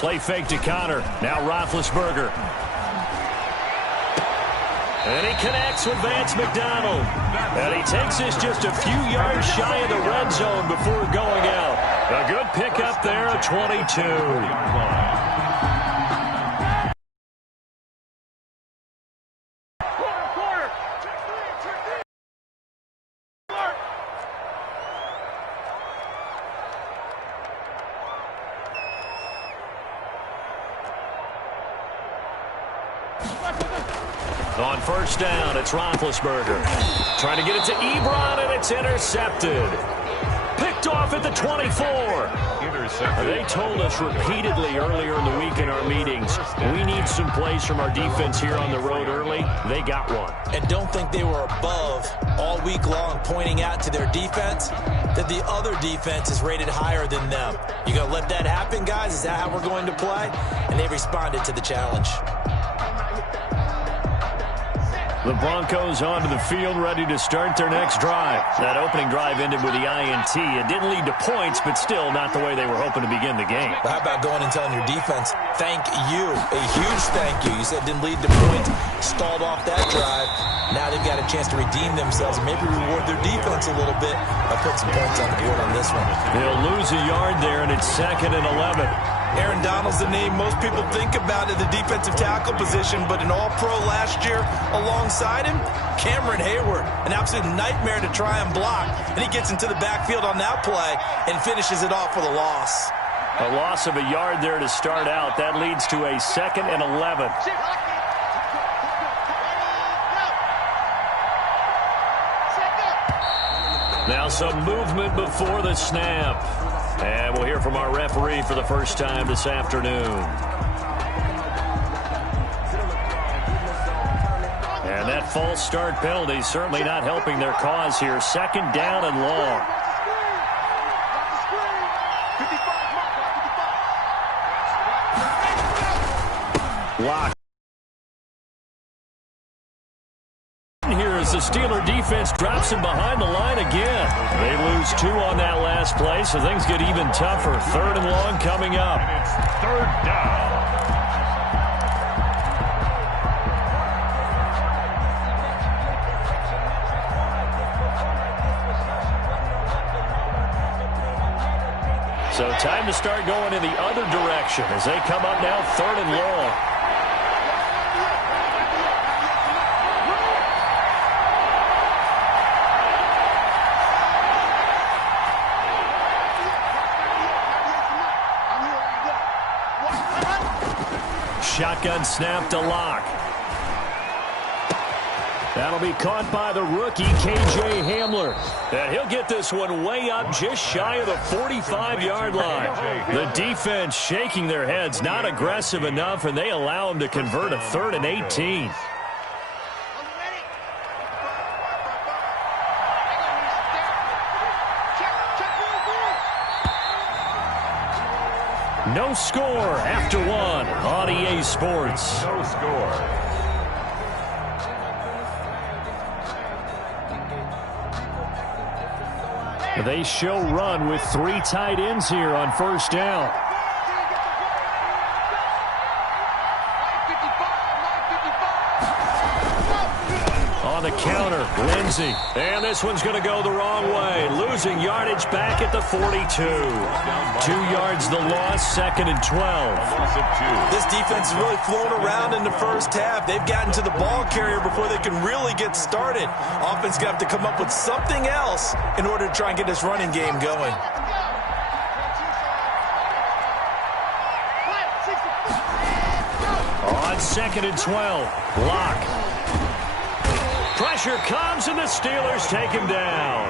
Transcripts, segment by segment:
Play fake to Connor. Now Roethlisberger. And he connects with Vance McDonald. And he takes this just a few yards shy of the red zone before going out. A good pickup there at 22. On first down, it's Roethlisberger. Trying to get it to Ebron, and it's intercepted. Picked off at the 24. They told us repeatedly earlier in the week in our meetings, we need some plays from our defense here on the road early. They got one. And don't think they were above all week long, pointing out to their defense that the other defense is rated higher than them. You going to let that happen, guys? Is that how we're going to play? And they responded to the challenge. The Broncos onto the field, ready to start their next drive. That opening drive ended with the INT. It didn't lead to points, but still not the way they were hoping to begin the game. But how about going and telling your defense, thank you, a huge thank you. You said didn't lead to points, stalled off that drive. Now they've got a chance to redeem themselves and maybe reward their defense a little bit by putting some points on the board on this one. They'll lose a yard there, and it's 2nd and 11. Aaron Donald's the name most people think about at the defensive tackle position, but an all-pro last year alongside him, Cameron Hayward, an absolute nightmare to try and block. And he gets into the backfield on that play and finishes it off with a loss. A loss of a yard there to start out. That leads to a 2nd and 11. Now some movement before the snap. And we'll hear from our referee for the first time this afternoon. And that false start penalty certainly not helping their cause here. 2nd down and long. Lock. Here as the Steeler defense drops him behind the line again. They lose 2 on that last play, so things get even tougher. 3rd and long coming up. It's 3rd down. So time to start going in the other direction as they come up now 3rd and long. Shotgun snap to Locke. That'll be caught by the rookie, K.J. Hamler. And he'll get this one way up just shy of the 45-yard line. The defense shaking their heads, not aggressive enough, and they allow him to convert a 3rd and 18. No score after 1 on EA Sports. No score. They show run with 3 tight ends here on first down. On the counter, Lindsey. And this one's going to go the wrong way. Losing yardage back at the 42. 2 yards the loss, 2nd and 12. This defense has really flown around in the first half. They've gotten to the ball carrier before they can really get started. Offense got to come up with something else in order to try and get this running game going. On 2nd and 12, Locke. Pressure comes, and the Steelers take him down.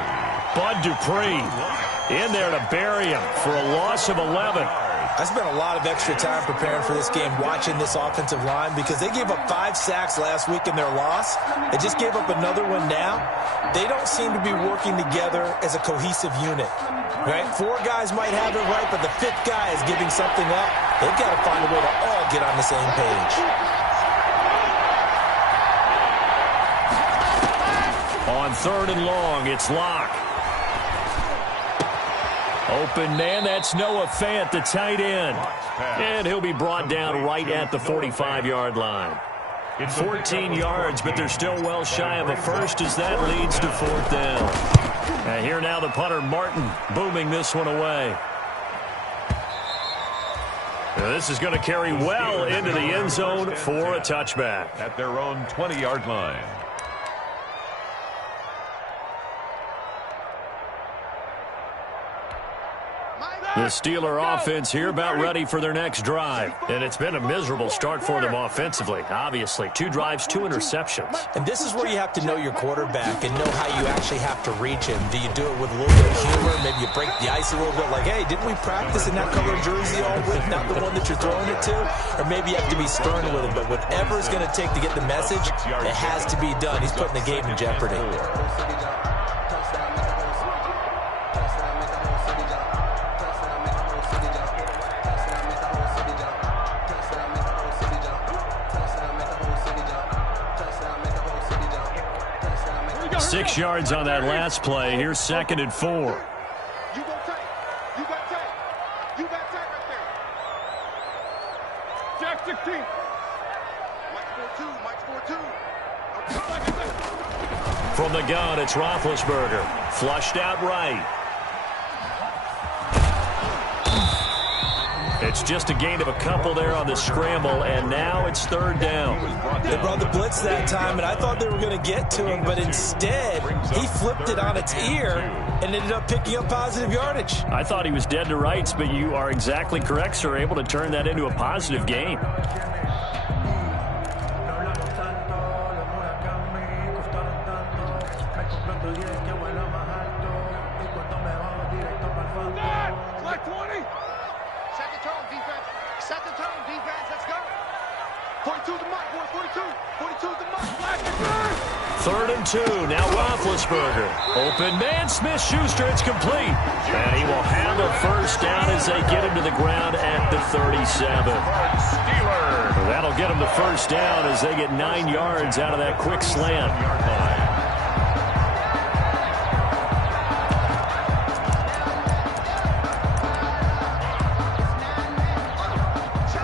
Bud Dupree in there to bury him for a loss of 11. I spent a lot of extra time preparing for this game, watching this offensive line, because they gave up 5 sacks last week in their loss. They just gave up another one now. They don't seem to be working together as a cohesive unit. Right? 4 guys might have it right, but the 5th guy is giving something up. They've got to find a way to all get on the same page. On 3rd and long, it's Locke. Open man, that's Noah Fant, the tight end. And he'll be brought down right at the 45-yard line. 14 yards, but they're still well shy of a first as that leads to fourth down. And here now the punter, Martin, booming this one away. Now this is going to carry well into the end zone for a touchback. At their own 20-yard line. The Steeler offense here about ready for their next drive. And it's been a miserable start for them offensively. Obviously, 2 drives, 2 interceptions. And this is where you have to know your quarterback and know how you actually have to reach him. Do you do it with a little bit of humor? Maybe you break the ice a little bit like, hey, didn't we practice in that color jersey all week, not the one that you're throwing it to? Or maybe you have to be stern with him. But whatever it's going to take to get the message, it has to be done. He's putting the game in jeopardy. 6 yards on that last play. Here's 2nd and 4. You got tape. You got tape. You got tape right there. Jack 16. Mike 4-2. From the gun, it's Roethlisberger. Flushed out right. It's just a gain of a couple there on the scramble, and now it's 3rd down. They brought the blitz that time, and I thought they were going to get to him, but instead, he flipped it on its ear and ended up picking up positive yardage. I thought he was dead to rights, but you are exactly correct, sir. Able to turn that into a positive gain. Third and 2. Now Roethlisberger. Open man, Smith-Schuster. It's complete. And he will have a first down as they get him to the ground at the 37. That'll get him the first down as they get 9 yards out of that quick slant.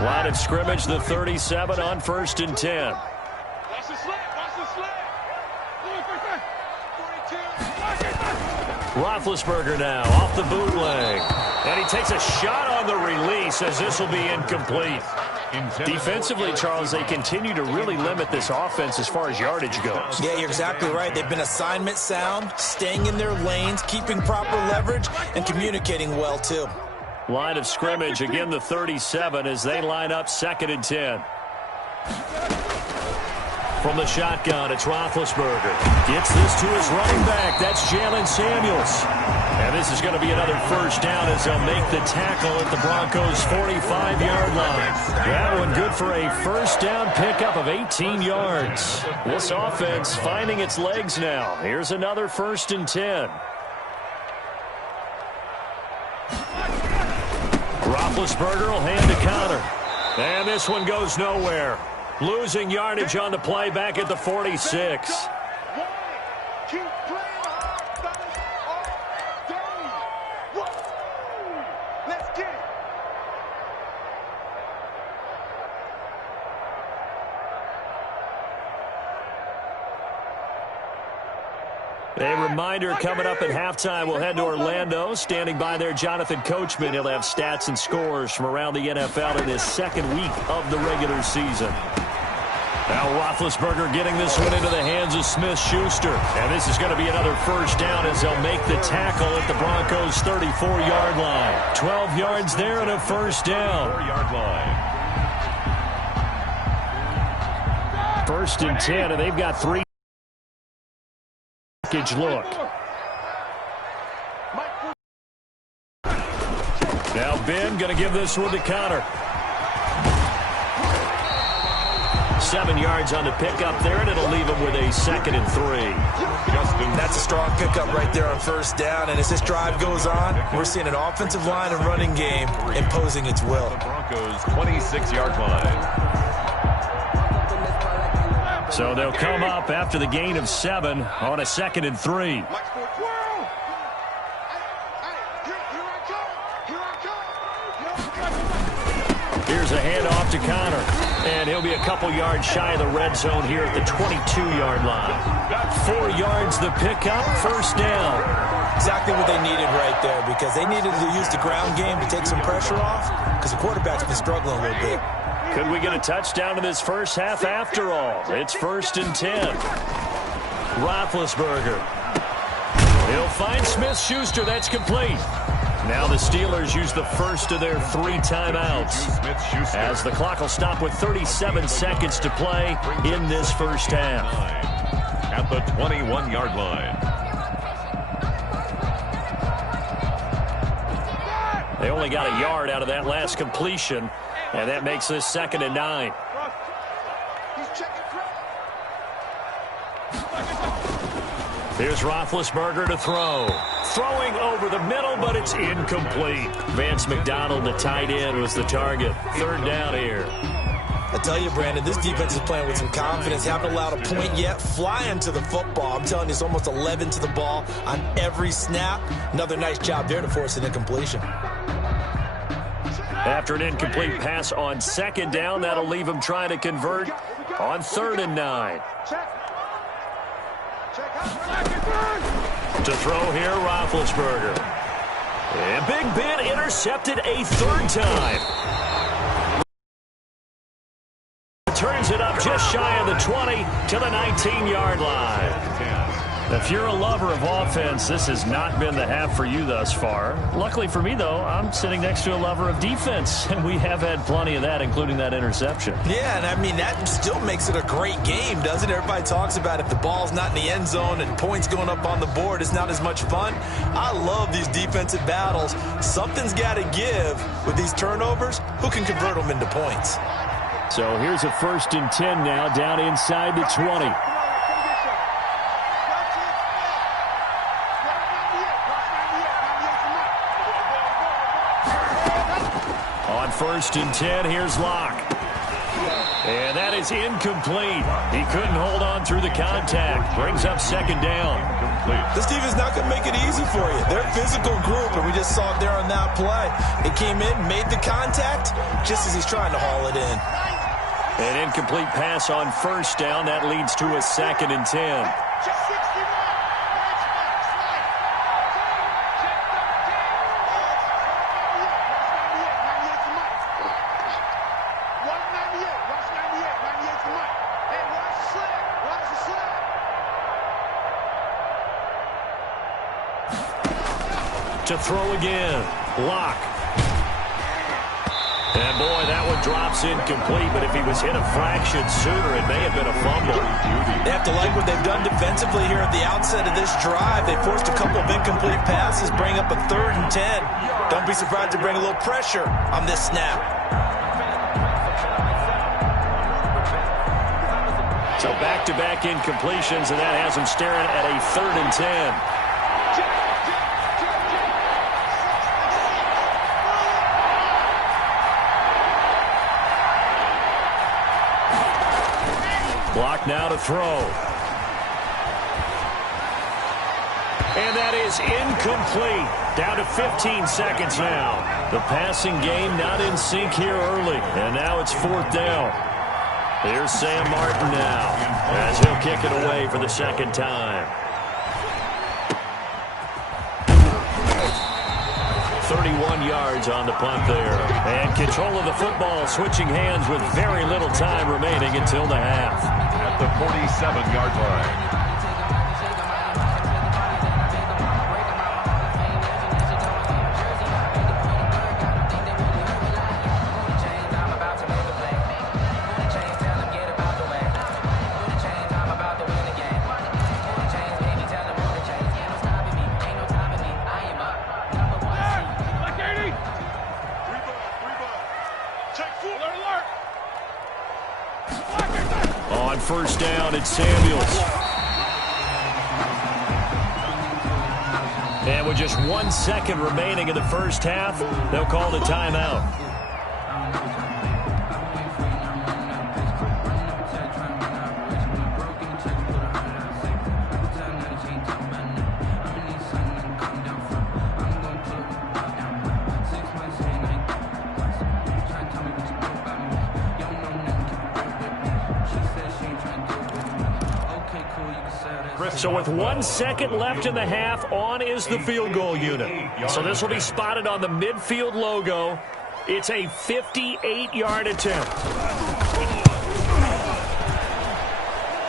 Line of scrimmage, the 37 on 1st and 10. Roethlisberger now off the bootleg. And he takes a shot on the release as this will be incomplete. Defensively, Charles, they continue to really limit this offense as far as yardage goes. Yeah, you're exactly right. They've been assignment sound, staying in their lanes, keeping proper leverage, and communicating well, too. Line of scrimmage, again the 37 as they line up 2nd and 10. From the shotgun, it's Roethlisberger. Gets this to his running back. That's Jalen Samuels. And this is going to be another first down as they'll make the tackle at the Broncos' 45-yard line. That one good for a first down pickup of 18 yards. This offense finding its legs now. Here's another 1st and 10. Roethlisberger will hand to Connor. And this one goes nowhere. Losing yardage on the play back at the 46. A reminder coming up at halftime. We'll head to Orlando. Standing by there, Jonathan Coachman. He'll have stats and scores from around the NFL in his 2nd week of the regular season. Now Roethlisberger getting this one into the hands of Smith-Schuster. And this is going to be another first down as they'll make the tackle at the Broncos' 34-yard line. 12 yards there and a first down. 4-yard line. 1st and 10, and they've got 3. Look. Now Ben going to give this one to Connor. 7 yards on the pickup there, and it'll leave him with a 2nd and 3. That's a strong pickup right there on first down, and as this drive goes on, we're seeing an offensive line and running game imposing its will. The Broncos' 26-yard line. So they'll come up after the gain of 7 on a 2nd and 3. Here's a handoff to Connor. And he'll be a couple yards shy of the red zone here at the 22-yard line. 4 yards the pickup, first down. Exactly what they needed right there, because they needed to use the ground game to take some pressure off, because the quarterback's been struggling a little bit. Could we get a touchdown in this first half after all? It's 1st and 10. Roethlisberger. He'll find Smith-Schuster. That's complete. Now the Steelers use the first of their 3 timeouts, as the clock will stop with 37 seconds to play in this first half. At the 21-yard line. They only got a yard out of that last completion, and that makes this 2nd and 9. Here's Roethlisberger to throw. Throwing over the middle, but it's incomplete. Vance McDonald, the tight end, was the target. 3rd down here. I tell you, Brandon, this defense is playing with some confidence. Haven't allowed a point yet. Flying to the football. I'm telling you, it's almost 11 to the ball on every snap. Another nice job there to force an incompletion. After an incomplete pass on 2nd down, that'll leave him trying to convert on 3rd and 9. To throw here, Roethlisberger. And Big Ben intercepted a 3rd time. Turns it up just shy of the 20 to the 19-yard line. If you're a lover of offense, this has not been the half for you thus far. Luckily for me, though, I'm sitting next to a lover of defense, and we have had plenty of that, including that interception. Yeah, and I mean, that still makes it a great game, doesn't it? Everybody talks about if the ball's not in the end zone and points going up on the board, it's not as much fun. I love these defensive battles. Something's got to give with these turnovers. Who can convert them into points? So here's a 1st and 10 now, down inside the 20. On 1st and 10, here's Locke. And that is incomplete. He couldn't hold on through the contact. Brings up 2nd down. This defense is not going to make it easy for you. They're a physical group, and we just saw it there on that play. It came in, made the contact, just as he's trying to haul it in. An incomplete pass on 1st down. That leads to a 2nd and 10. To throw again. Locke. And, boy, that one drops incomplete, but if he was hit a fraction sooner, it may have been a fumble. They have to like what they've done defensively here at the outset of this drive. They forced a couple of incomplete passes, bring up a 3rd and 10. Don't be surprised to bring a little pressure on this snap. So back-to-back incompletions, and that has them staring at a 3rd and 10. Block now to throw. And that is incomplete. Down to 15 seconds now. The passing game not in sync here early. And now it's 4th down. Here's Sam Martin now, as he'll kick it away for the 2nd time. 31 yards on the punt there. And control of the football switching hands with very little time remaining until the half. At the 47-yard line. On 1st down, it's Samuels. And with just 1 second remaining in the first half, they'll call the timeout. So with 1 second left in the half, on is the field goal unit. So this will be spotted on the midfield logo. It's a 58-yard attempt.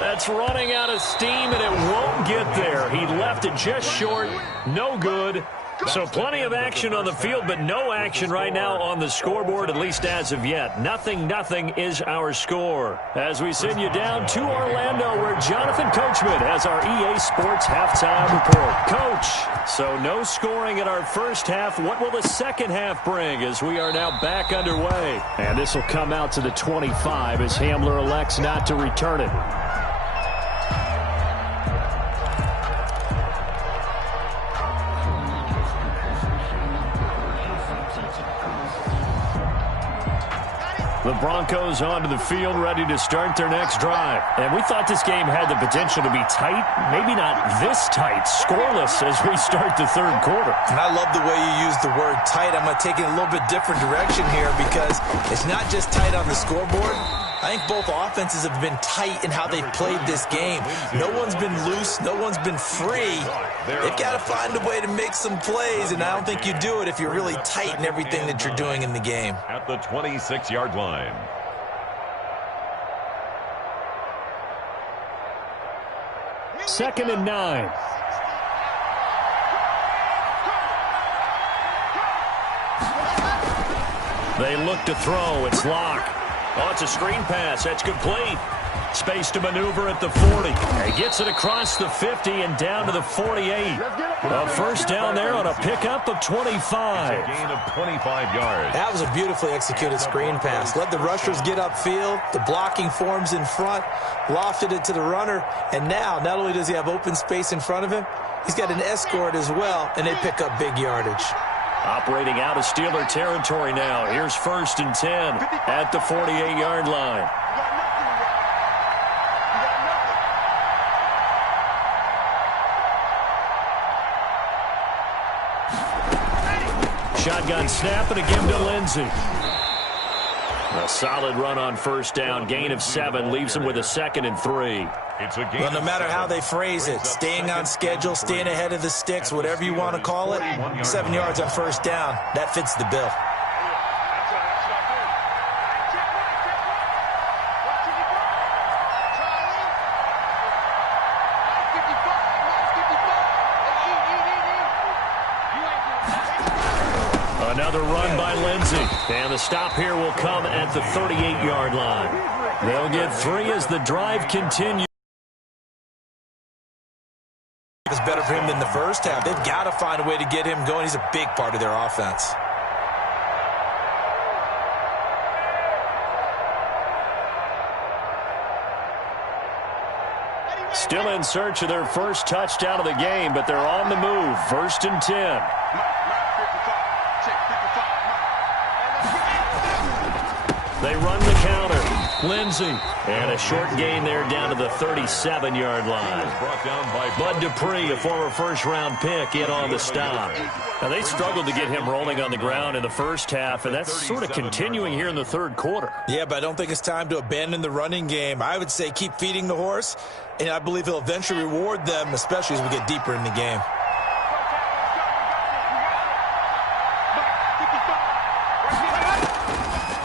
That's running out of steam, and it won't get there. He left it just short. No good. So plenty of action on the field, but no action right now on the scoreboard, at least as of yet. 0-0 is our score. As we send you down to Orlando, where Jonathan Coachman has our EA Sports halftime report. Coach, so no scoring in our first half. What will the second half bring as we are now back underway? And this will come out to the 25 as Hamler elects not to return it. The Broncos onto the field, ready to start their next drive. And we thought this game had the potential to be tight, maybe not this tight, scoreless as we start the third quarter. And I love the way you use the word tight. I'm going to take it a little bit different direction here because it's not just tight on the scoreboard. I think both offenses have been tight in how they've played this game. No one's been loose. No one's been free. They've got to find a way to make some plays, and I don't think you do it if you're really tight in everything that you're doing in the game. At the 26-yard line. Second and 9. They look to throw. It's Locke. Oh, it's a screen pass. That's complete. Space to maneuver at the 40. He gets it across the 50 and down to the 48. A first down there on a pickup of 25. A gain of 25 yards. That was a beautifully executed screen pass. Let the rushers get upfield. The blocking forms in front. Lofted it to the runner. And now, not only does he have open space in front of him, he's got an escort as well, and they pick up big yardage. Operating out of Steeler territory now. Here's 1st and 10 at the 48-yard line. Shotgun snap and a give to Lindsey. A solid run on first down. Gain of 7 leaves him with a 2nd and 3. Well, no matter how they phrase it, staying on schedule, staying ahead of the sticks, whatever you want to call it, 7 yards on first down, that fits the bill. Another run by Lindsey. And the stop here will come at the 38-yard line. They'll get 3 as the drive continues. It's better for him than the first half. They've got to find a way to get him going. He's a big part of their offense. Still in search of their first touchdown of the game, but they're on the move. 1st and 10. They run the counter. Lindsey. And a short gain there down to the 37-yard line. Brought down by Bud Dupree, a former first-round pick, in on the stop. Now, they struggled to get him rolling on the ground in the first half, and that's sort of continuing here in the third quarter. Yeah, but I don't think it's time to abandon the running game. I would say keep feeding the horse, and I believe he'll eventually reward them, especially as we get deeper in the game.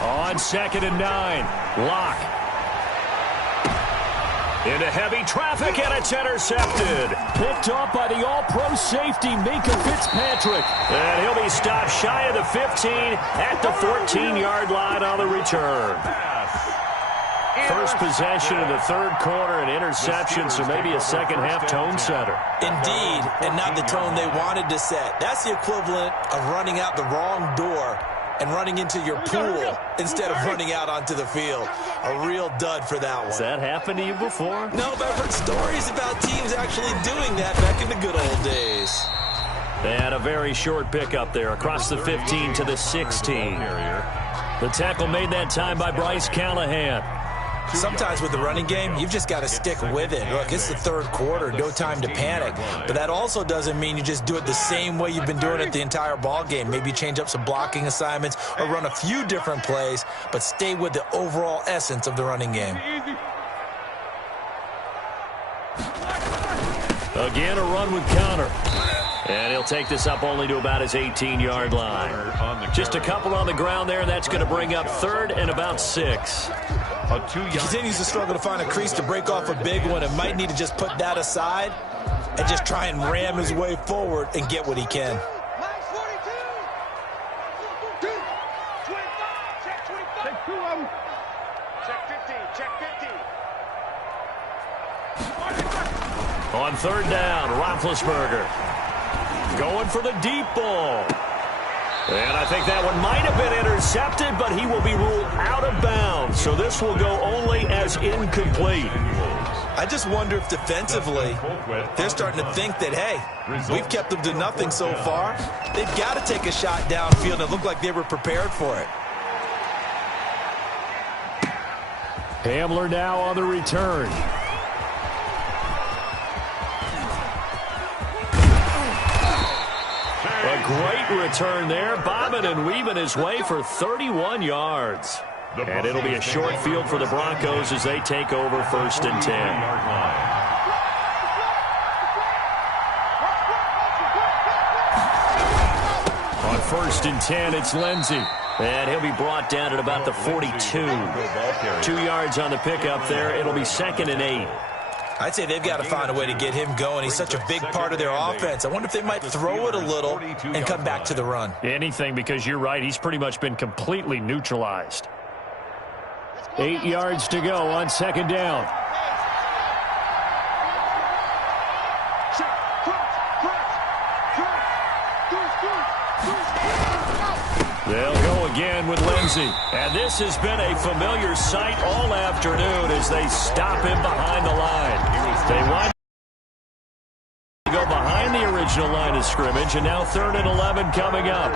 On 2nd and 9, Locke. Into heavy traffic, and it's intercepted. Picked off by the all-pro safety, Minkah Fitzpatrick. And he'll be stopped shy of the 15 at the 14-yard line on the return. First possession of the third quarter, an interception, so maybe a second-half tone setter. Indeed, and not the tone they wanted to set. That's the equivalent of running out the wrong door and running into your pool instead of running out onto the field. A real dud for that one. Has that happened to you before? No, but I've heard stories about teams actually doing that back in the good old days. And a very short pickup there across the 15 to the 16. The tackle made that time by Bryce Callahan. Sometimes with the running game, you've just got to stick with it. Look, it's the third quarter, no time to panic. But that also doesn't mean you just do it the same way you've been doing it the entire ball game. Maybe change up some blocking assignments or run a few different plays, but stay with the overall essence of the running game. Again, a run with Connor. And he'll take this up only to about his 18-yard line. Just a couple on the ground there, and that's going to bring up 3rd and about 6. He continues to struggle to find a crease to break off a big one and might need to just put that aside and just try and ram his way forward and get what he can. On 3rd down, Roethlisberger going for the deep ball. And I think that one might have been intercepted, but he will be ruled out of bounds. So this will go only as incomplete. I just wonder if defensively they're starting to think that, hey, we've kept them to nothing so far. They've got to take a shot downfield and look like they were prepared for it. Hamler now on the return. A great return there, bobbing and weaving his way for 31 yards. And it'll be a short field for the Broncos as they take over 1st and 10. On 1st and 10, it's Lindsey. And he'll be brought down at about the 42. 2 yards on the pickup there. It'll be 2nd and 8. I'd say they've got to find a way to get him going. He's such a big part of their offense. I wonder if they might throw it a little and come back to the run. Anything, because you're right. He's pretty much been completely neutralized. 8 yards to go on 2nd down. They'll go again with Lindsey. And this has been a familiar sight all afternoon as they stop him behind the line. They wind up go behind the original line of scrimmage, and now 3rd and 11 coming up.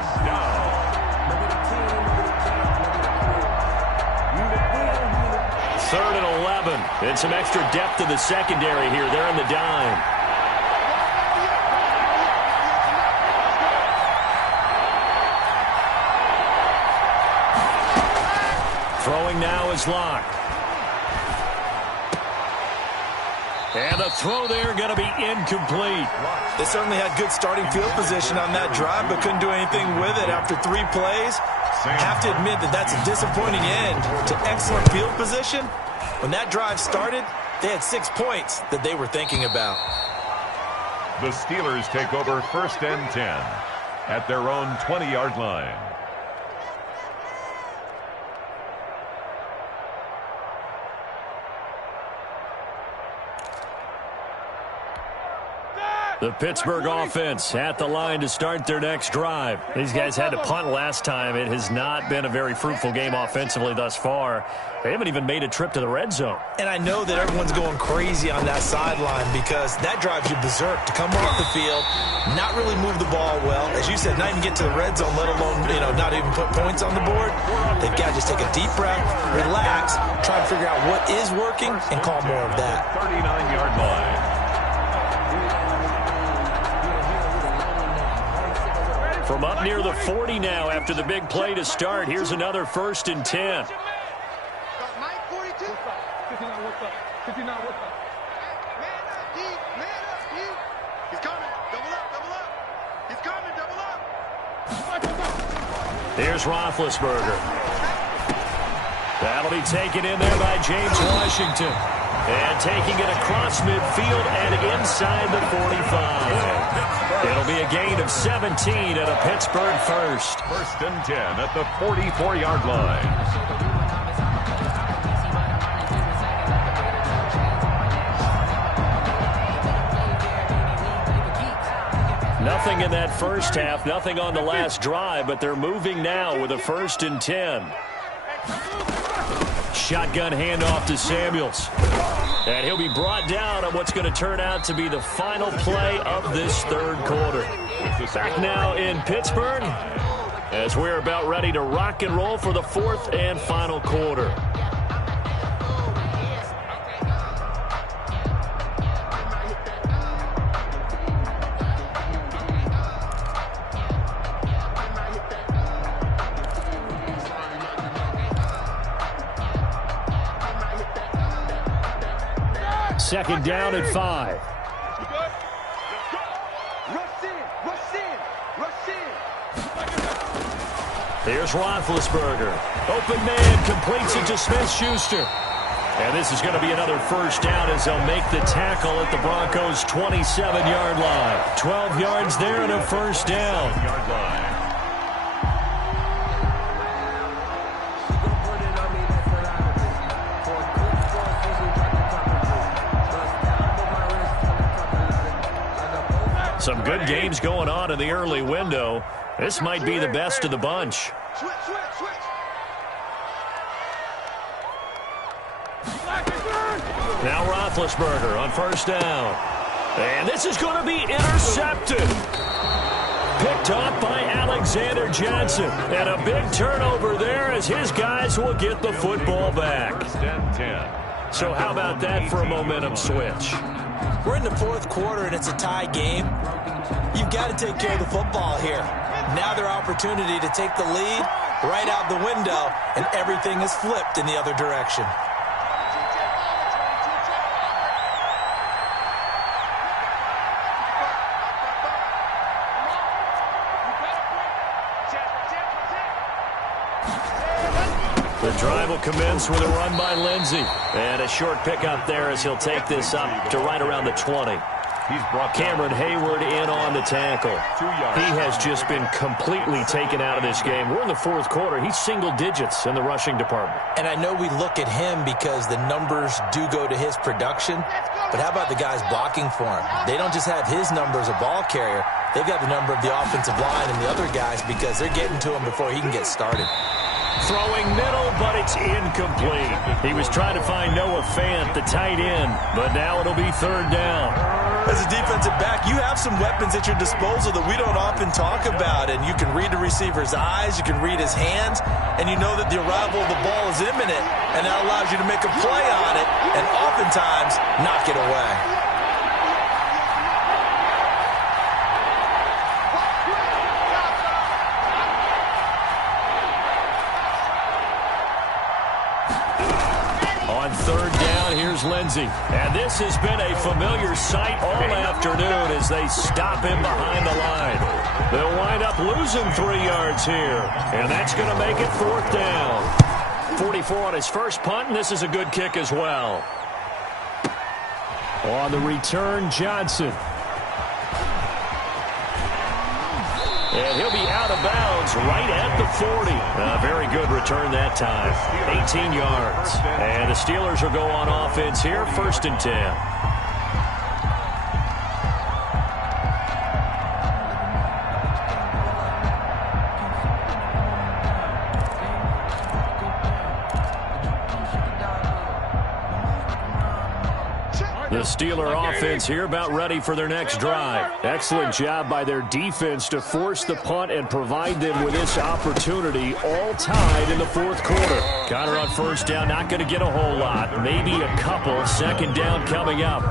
3rd and 11. And some extra depth to the secondary here. They're in the dime. Throwing now is Locke. And the throw there going to be incomplete. They certainly had good starting field position on that drive, but couldn't do anything with it after 3 plays. Have to admit that that's a disappointing end to excellent field position. When that drive started, they had 6 points that they were thinking about. The Steelers take over 1st and 10 at their own 20-yard line. The Pittsburgh offense at the line to start their next drive. These guys had to punt last time. It has not been a very fruitful game offensively thus far. They haven't even made a trip to the red zone. And I know that everyone's going crazy on that sideline because that drives you berserk to come off the field, not really move the ball well. As you said, not even get to the red zone, let alone, not even put points on the board. They've got to just take a deep breath, relax, try to figure out what is working, and call more of that. 39-yard line. From up near the 40 now after the big play to start. Here's another 1st and 10. Here's Roethlisberger. That'll be taken in there by James Washington. And taking it across midfield and inside the 45. It'll be a gain of 17 and a Pittsburgh first. 1st and 10 at the 44-yard line. Nothing in that first half, nothing on the last drive, but they're moving now with a 1st and 10. Shotgun handoff to Samuels. And he'll be brought down on what's going to turn out to be the final play of this 3rd quarter. Back now in Pittsburgh as we're about ready to rock and roll for the 4th and final quarter. Second down at 5. Here's Roethlisberger. Open man, completes it to Smith-Schuster. And this is going to be another first down as they'll make the tackle at the Broncos' 27-yard line. 12 yards there and a first down. Some good games going on in the early window. This might be the best of the bunch. Now Roethlisberger on first down. And this is going to be intercepted. Picked off by Alexander Johnson. And a big turnover there as his guys will get the football back. So how about that for a momentum switch? We're in the fourth quarter and it's a tie game. You've got to take care of the football here. Now their opportunity to take the lead right out the window, and everything is flipped in the other direction. The drive will commence with a run by Lindsey. And a short pickup there as he'll take this up to right around the 20. Cameron Hayward in on the tackle. He has just been completely taken out of this game. We're in the fourth quarter. He's single digits in the rushing department. And I know we look at him because the numbers do go to his production. But how about the guys blocking for him? They don't just have his number as a ball carrier. They've got the number of the offensive line and the other guys because they're getting to him before he can get started. Throwing middle, but it's incomplete. He was trying to find Noah Fant, the tight end, but now it'll be third down. As a defensive back, you have some weapons at your disposal that we don't often talk about, and you can read the receiver's eyes, you can read his hands, and you know that the arrival of the ball is imminent, and that allows you to make a play on it and oftentimes knock it away. On third down, here's Lindsey. And this has been a familiar sight all afternoon as they stop him behind the line. They'll wind up losing 3 yards here. And that's going to make it fourth down. 44 on his first punt, and this is a good kick as well. On the return, Johnson. And he'll be out of bounds right at the 40. A very good return that time. 18 yards. And the Steelers will go on offense here, 1st and 10. The Steeler offense here about ready for their next drive. Excellent job by their defense to force the punt and provide them with this opportunity, all tied in the fourth quarter. Connor on first down, not going to get a whole lot. Maybe a couple. Second down coming up.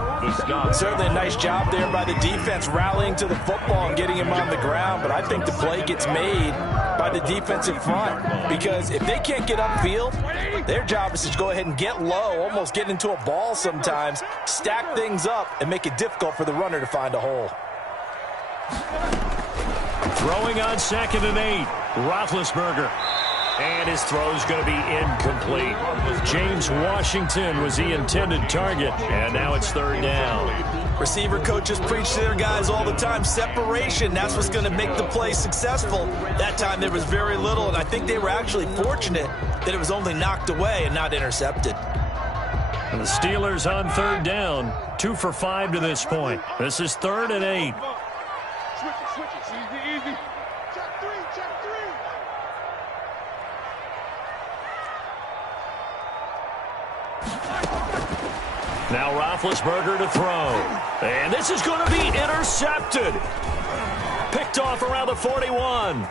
Certainly a nice job there by the defense rallying to the football and getting him on the ground, but I think the play gets made by the defensive front because if they can't get upfield, their job is to go ahead and get low, almost get into a ball sometimes, stack things up, and make it difficult for the runner to find a hole. Throwing on 2nd and 8. Roethlisberger. And his throw's going to be incomplete. James Washington was the intended target, and now it's third down. Receiver coaches preach to their guys all the time. Separation, that's what's going to make the play successful. That time there was very little, and I think they were actually fortunate that it was only knocked away and not intercepted. And the Steelers on third down, 2 for 5 to this point. This is 3rd and 8. Switch it. Easy. Check three. Now Roethlisberger to throw. And this is going to be intercepted. Picked off around the 41.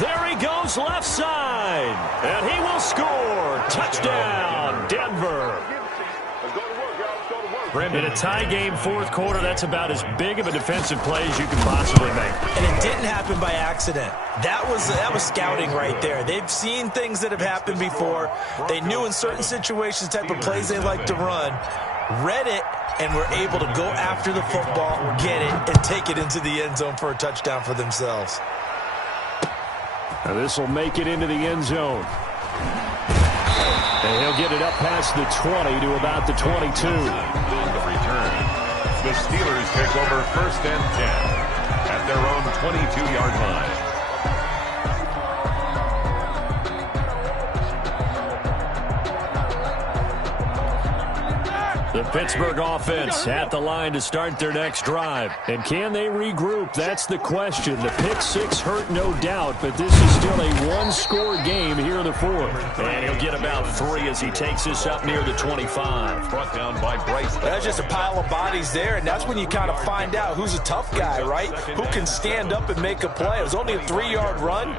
There he goes left side. And he will score. Touchdown, Denver. In a tie game fourth quarter, that's about as big of a defensive play as you can possibly make. And it didn't happen by accident. That was scouting right there. They've seen things that have happened before. They knew in certain situations the type of plays they like to run. read it, and were able to go after the football, get it, and take it into the end zone for a touchdown for themselves. Now this will make it into the end zone. And he'll get it up past the 20 to about the 22. On the return, the Steelers take over 1st and 10 at their own 22-yard line. The Pittsburgh offense at the line to start their next drive. And can they regroup? That's the question. The pick six hurt, no doubt, but this is still a one-score game here in the fourth. And he'll get about 3 as he takes this up near the 25. Brought down by Bryce. That's just a pile of bodies there, and that's when you kind of find out who's a tough guy, right? Who can stand up and make a play. It was only a 3-yard run,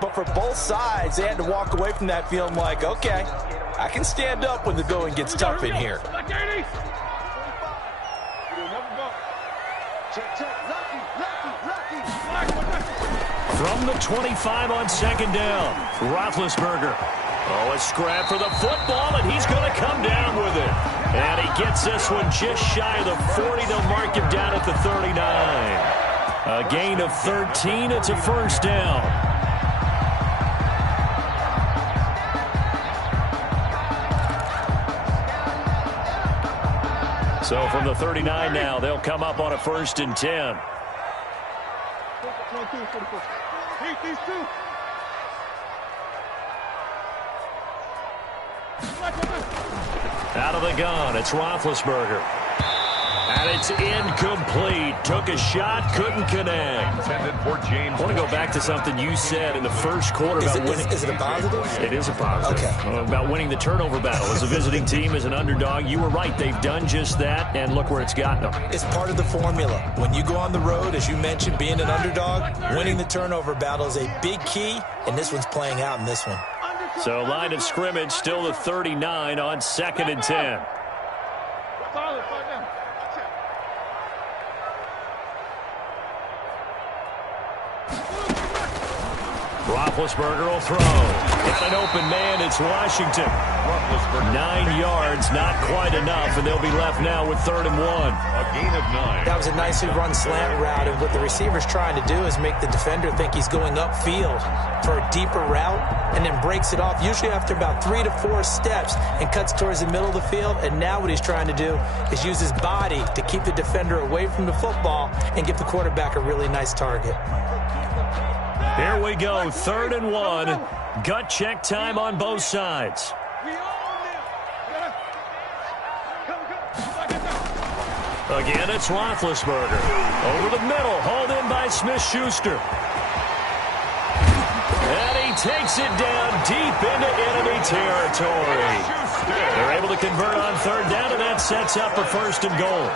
but for both sides, they had to walk away from that feeling like, okay, I can stand up when the going gets tough in here. From the 25 on 2nd down, Roethlisberger. Oh, a scrap for the football, and he's going to come down with it. And he gets this one just shy of the 40. They'll mark him down at the 39. A gain of 13. It's a 1st down. So from the 39 now, they'll come up on a 1st and 10. Out of the gun, it's Roethlisberger. And it's incomplete. Took a shot, couldn't connect. Intended for James. I want to go back to something you said in the first quarter about winning. Is it a positive? It is a positive. Okay. About winning the turnover battle. As a visiting team, as an underdog, you were right. They've done just that, and look where it's gotten them. It's part of the formula. When you go on the road, as you mentioned, being an underdog, winning the turnover battle is a big key, and this one's playing out in this one. So line of scrimmage, still the 39 on 2nd and 10. Roethlisberger will throw. Got an open man. It's Washington. 9 yards, not quite enough, and they'll be left now with 3rd and 1. A gain of 9. That was a nicely run slant route, and what the receiver's trying to do is make the defender think he's going upfield for a deeper route, and then breaks it off, usually after about 3 to 4 steps, and cuts towards the middle of the field. And now what he's trying to do is use his body to keep the defender away from the football and give the quarterback a really nice target. Here we go, 3rd and 1. Gut check time on both sides. Again, it's Roethlisberger. Over the middle, hauled in by Smith-Schuster. And he takes it down deep into enemy territory. They're able to convert on 3rd down, and that sets up a 1st and goal.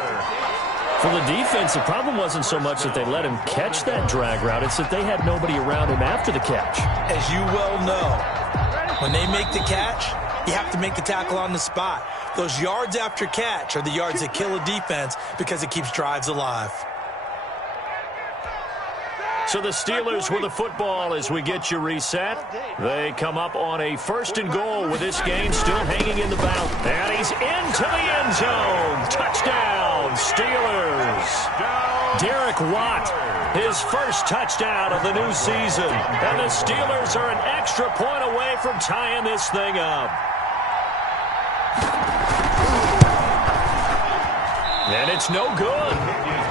For the defense, the problem wasn't so much that they let him catch that drag route. It's that they had nobody around him after the catch. As you well know, when they make the catch, you have to make the tackle on the spot. Those yards after catch are the yards that kill a defense because it keeps drives alive. So the Steelers with the football as we get you reset. They come up on a 1st and goal with this game still hanging in the balance. And he's into the end zone. Touchdown, Steelers. Derek Watt, his first touchdown of the new season. And the Steelers are an extra point away from tying this thing up. And it's no good.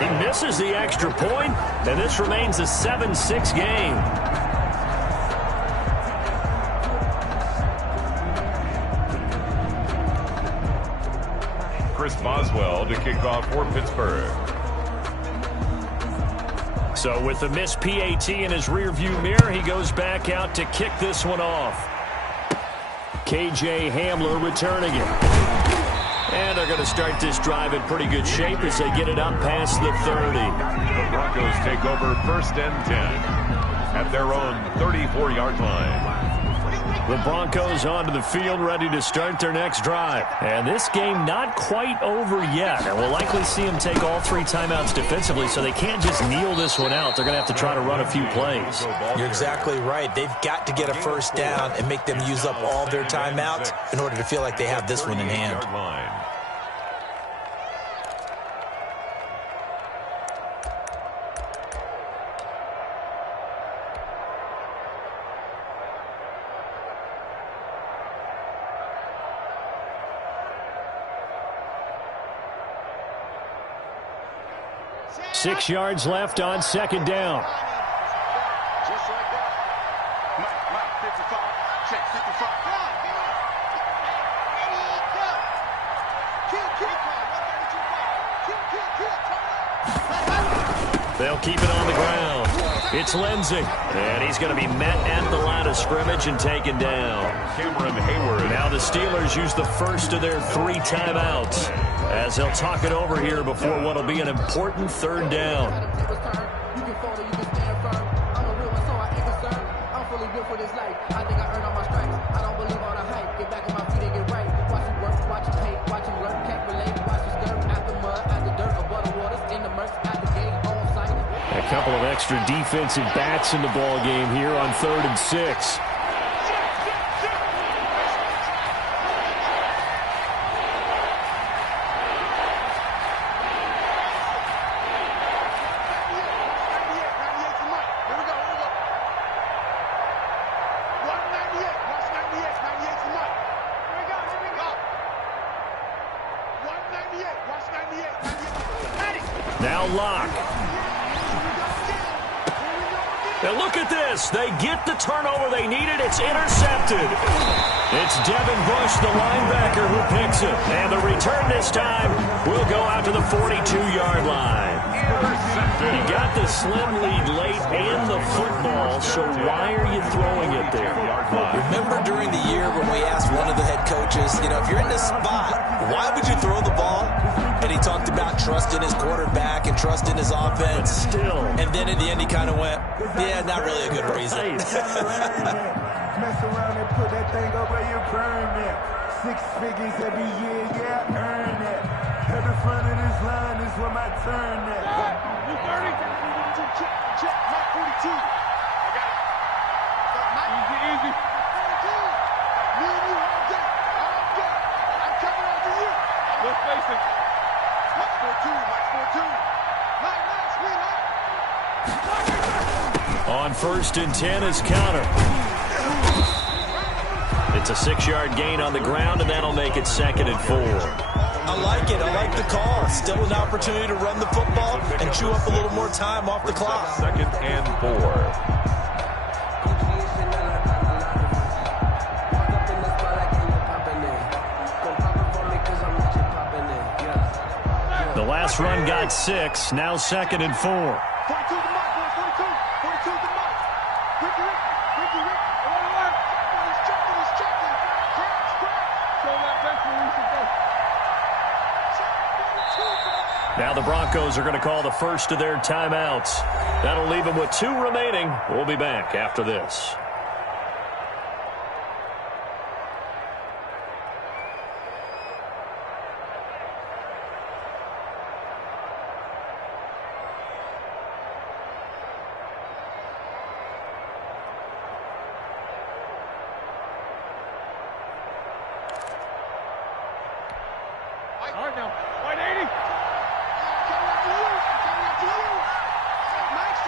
He misses the extra point, and this remains a 7-6 game. Chris Boswell to kick off for Pittsburgh. So with the missed PAT in his rearview mirror, he goes back out to kick this one off. KJ Hamler returning it. And they're going to start this drive in pretty good shape as they get it up past the 30. The Broncos take over 1st and 10 at their own 34-yard line. The Broncos onto the field ready to start their next drive. And this game not quite over yet. And we'll likely see them take all 3 timeouts defensively, so they can't just kneel this one out. They're going to have to try to run a few plays. You're exactly right. They've got to get a 1st down and make them use up all their timeouts in order to feel like they have this one in hand. 6 yards left on second down. Just like that. Mike, 55. Check 55. They'll keep it on the ground. It's Lindsey, and he's going to be met at the line of scrimmage and taken down. Cameron Hayward. Now the Steelers use the first of their 3 timeouts as they'll talk it over here before what will be an important third down. A couple of extra defensive backs in the ball game here on 3rd and 6. Now Locke. And look at this. They get the turnover they needed. It's intercepted. It's Devin Bush, the linebacker, who picks it. And the return this time will go out to the 42-yard line. You got the slim lead late and the football, so why are you throwing it there? Remember during the year when we asked one of the head coaches, if you're in this spot, why would you throw the ball? And he talked about trusting his quarterback and trusting his offense. Still. And then at the end he kind of went, yeah, not really a good reason. Mess around and put that thing over your permit. 6 figures every year, yeah, earn it. Every front of this line is where my turn at. You 30. Check. Mike 42. I got it. Easy. 42. Me and you all day. I'm coming over you. Let's face it. Mike 42. Mike, sweetheart. On 1st and 10 is counter. It's a 6-yard gain on the ground, and that'll make it 2nd and 4. I like it. I like the call. Still an opportunity to run the football and chew up a little more time off the clock. 2nd and 4. The last run got 6. Now 2nd and 4. 42 to Mike, 42 to Mike. Ricky. He's checking. Show that bench release and go. Now the Broncos are going to call the first of their timeouts. That'll leave them with 2 remaining. We'll be back after this. All right now. 180. Coming after you. Mike's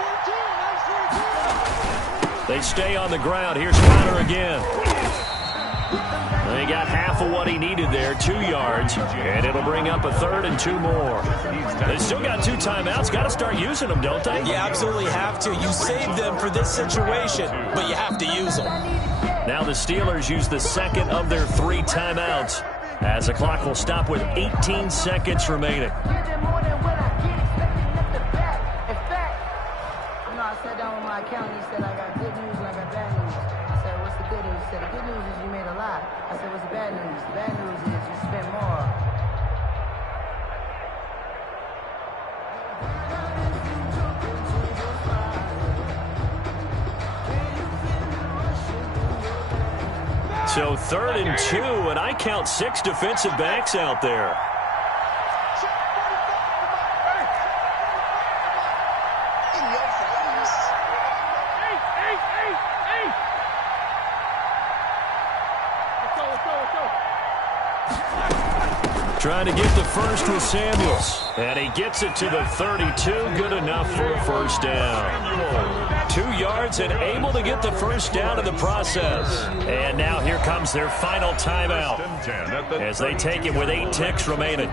42. They stay on the ground. Here's Connor again. They got half of what he needed there, 2 yards, and it'll bring up a 3rd and 2 more. They still got 2 timeouts. Got to start using them, don't they? You absolutely have to. You save them for this situation, but you have to use them. Now the Steelers use the 2nd of their 3 timeouts as the clock will stop with 18 seconds remaining. I sat down with my accountant. He said, I got good news and I got bad news. I said, what's the good news? He said, the good news is you made a lot. I said, what's the bad news? The bad news is you spent more. So 3rd and 2, and I count 6 defensive backs out there. Trying to get the first with Samuels. And he gets it to the 32. Good enough for a first down. 2 yards and able to get the first down in the process. And now here comes their final timeout as they take it with 8 ticks remaining.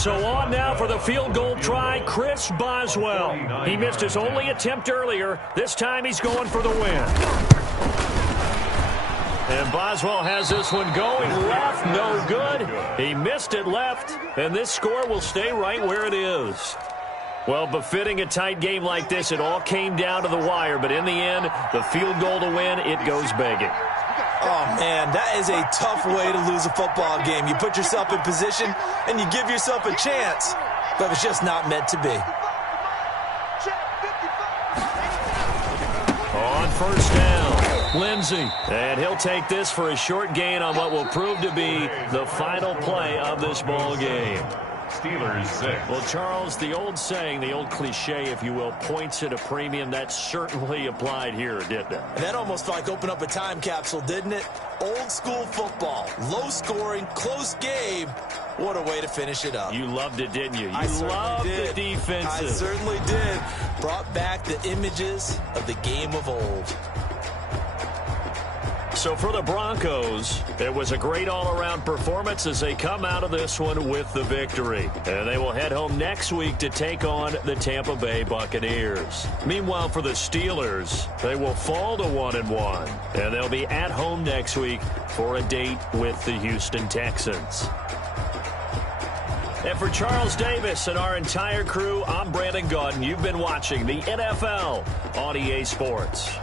So on now for the field goal try, Chris Boswell. He missed his only attempt earlier. This time he's going for the win. And Boswell has this one going left, no good. He missed it left, and this score will stay right where it is. Well, befitting a tight game like this, it all came down to the wire, but in the end, the field goal to win, it goes begging. Oh, man, that is a tough way to lose a football game. You put yourself in position, and you give yourself a chance, but it's just not meant to be. On first down, Lindsey. And he'll take this for a short gain on what will prove to be the final play of this ball game. Steelers 6. Well, Charles, the old saying, the old cliche, if you will, points at a premium, that certainly applied here, didn't it? That almost like opened up a time capsule, didn't it? Old school football, low scoring, close game. What a way to finish it up. You loved it, didn't you? I You loved did. the defenses. I certainly did. Brought back the images of the game of old. So for the Broncos, it was a great all-around performance as they come out of this one with the victory. And they will head home next week to take on the Tampa Bay Buccaneers. Meanwhile, for the Steelers, they will fall to 1-1. And they'll be at home next week for a date with the Houston Texans. And for Charles Davis and our entire crew, I'm Brandon Gaudin. You've been watching the NFL on EA Sports.